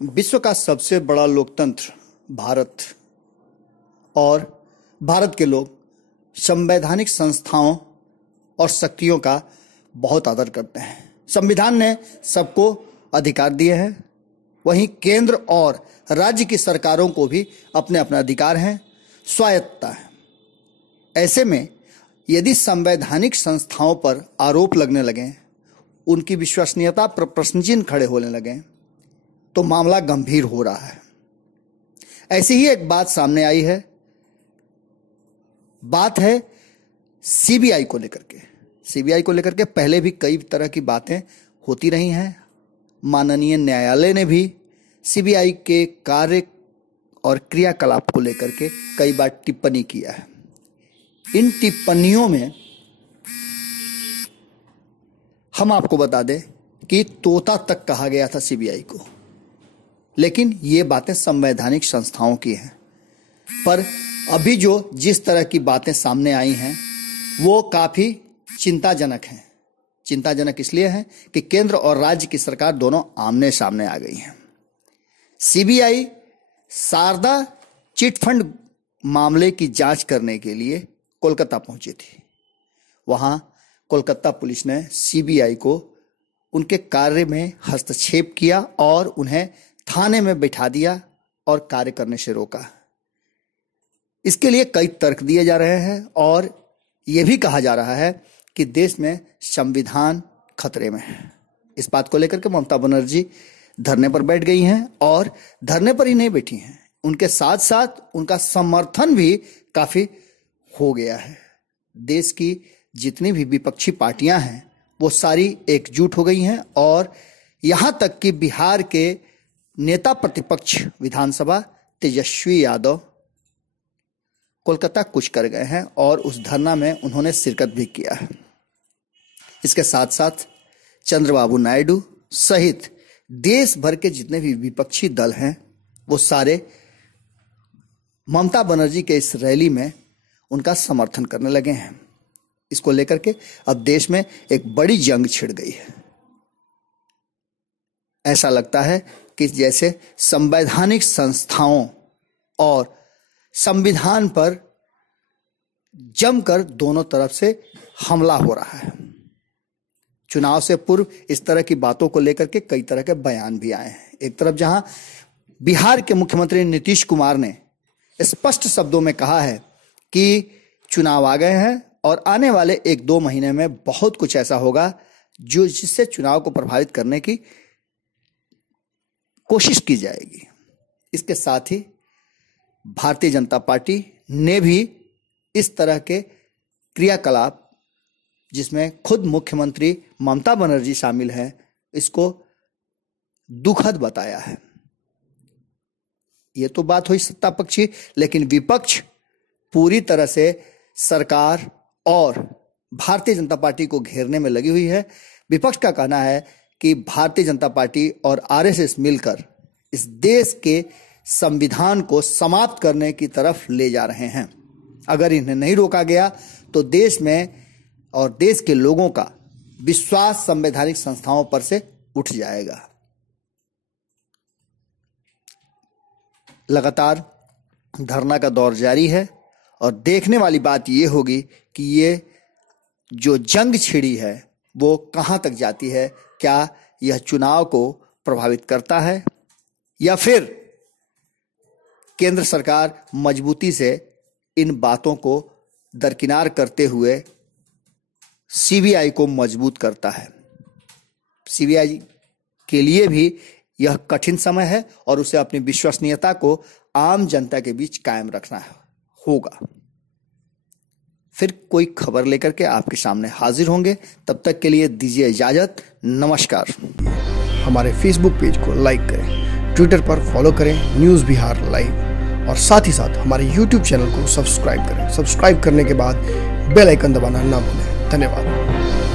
विश्व का सबसे बड़ा लोकतंत्र भारत और भारत के लोग संवैधानिक संस्थाओं और शक्तियों का बहुत आदर करते हैं। संविधान ने सबको अधिकार दिए हैं, वहीं केंद्र और राज्य की सरकारों को भी अपने अपने अधिकार हैं, स्वायत्तता है। ऐसे में यदि संवैधानिक संस्थाओं पर आरोप लगने लगें, उनकी विश्वसनीयता पर प्रश्नचिन्ह खड़े होने लगें, तो मामला गंभीर हो रहा है। ऐसी ही एक बात सामने आई है। बात है सीबीआई को लेकर के। सीबीआई को लेकर के पहले भी कई तरह की बातें होती रही हैं। माननीय न्यायालय ने भी सीबीआई के कार्य और क्रियाकलाप को लेकर के कई बार टिप्पणी किया है। इन टिप्पणियों में हम आपको बता दें कि तोता तक कहा गया था सीबीआई को, लेकिन ये बातें संवैधानिक संस्थाओं की हैं। पर अभी जो जिस तरह की बातें सामने आई हैं वो काफी चिंताजनक हैं। चिंताजनक इसलिए है कि केंद्र और राज्य की सरकार दोनों आमने सामने आ गई हैं। सीबीआई शारदा चिटफंड मामले की जांच करने के लिए कोलकाता पहुंची थी। वहां कोलकाता पुलिस ने सीबीआई को उनके कार्य में हस्तक्षेप किया और उन्हें थाने में बिठा दिया और कार्य करने से रोका। इसके लिए कई तर्क दिए जा रहे हैं और यह भी कहा जा रहा है कि देश में संविधान खतरे में है। इस बात को लेकर के ममता बनर्जी धरने पर बैठ गई हैं और धरने पर ही नहीं बैठी हैं, उनके साथ साथ उनका समर्थन भी काफी हो गया है। देश की जितनी भी विपक्षी पार्टियां हैं वो सारी एकजुट हो गई हैं और यहां तक कि बिहार के नेता प्रतिपक्ष विधानसभा तेजस्वी यादव कोलकाता कूच कर गए हैं और उस धरना में उन्होंने शिरकत भी किया है। इसके साथ साथ चंद्रबाबू नायडू सहित देश भर के जितने भी विपक्षी दल हैं वो सारे ममता बनर्जी के इस रैली में उनका समर्थन करने लगे हैं। इसको लेकर के अब देश में एक बड़ी जंग छिड़ गई है। ऐसा लगता है कि जैसे संवैधानिक संस्थाओं और संविधान पर जमकर दोनों तरफ से हमला हो रहा है। चुनाव से पूर्व इस तरह की बातों को लेकर के कई तरह के बयान भी आए हैं। एक तरफ जहां बिहार के मुख्यमंत्री नीतीश कुमार ने स्पष्ट शब्दों में कहा है कि चुनाव आ गए हैं और आने वाले 1-2 महीने में बहुत कुछ ऐसा होगा जो जिससे चुनाव को प्रभावित करने की कोशिश की जाएगी। इसके साथ ही भारतीय जनता पार्टी ने भी इस तरह के क्रियाकलाप जिसमें खुद मुख्यमंत्री ममता बनर्जी शामिल हैं, इसको दुखद बताया है। यह तो बात हुई सत्ता पक्षी, लेकिन विपक्ष पूरी तरह से सरकार और भारतीय जनता पार्टी को घेरने में लगी हुई है। विपक्ष का कहना है कि भारतीय जनता पार्टी और आरएसएस मिलकर इस देश के संविधान को समाप्त करने की तरफ ले जा रहे हैं। अगर इन्हें नहीं रोका गया तो देश में और देश के लोगों का विश्वास संवैधानिक संस्थाओं पर से उठ जाएगा। लगातार धरना का दौर जारी है और देखने वाली बात यह होगी कि ये जो जंग छिड़ी है वो कहां तक जाती है। क्या यह चुनाव को प्रभावित करता है या फिर केंद्र सरकार मजबूती से इन बातों को दरकिनार करते हुए सीबीआई को मजबूत करता है। सीबीआई के लिए भी यह कठिन समय है और उसे अपनी विश्वसनीयता को आम जनता के बीच कायम रखना होगा। फिर कोई खबर लेकर के आपके सामने हाजिर होंगे। तब तक के लिए दीजिए इजाजत। नमस्कार। हमारे फेसबुक पेज को लाइक करें, ट्विटर पर फॉलो करें न्यूज़ बिहार लाइव और साथ ही साथ हमारे यूट्यूब चैनल को सब्सक्राइब करें। सब्सक्राइब करने के बाद बेल आइकन दबाना ना भूलें। धन्यवाद।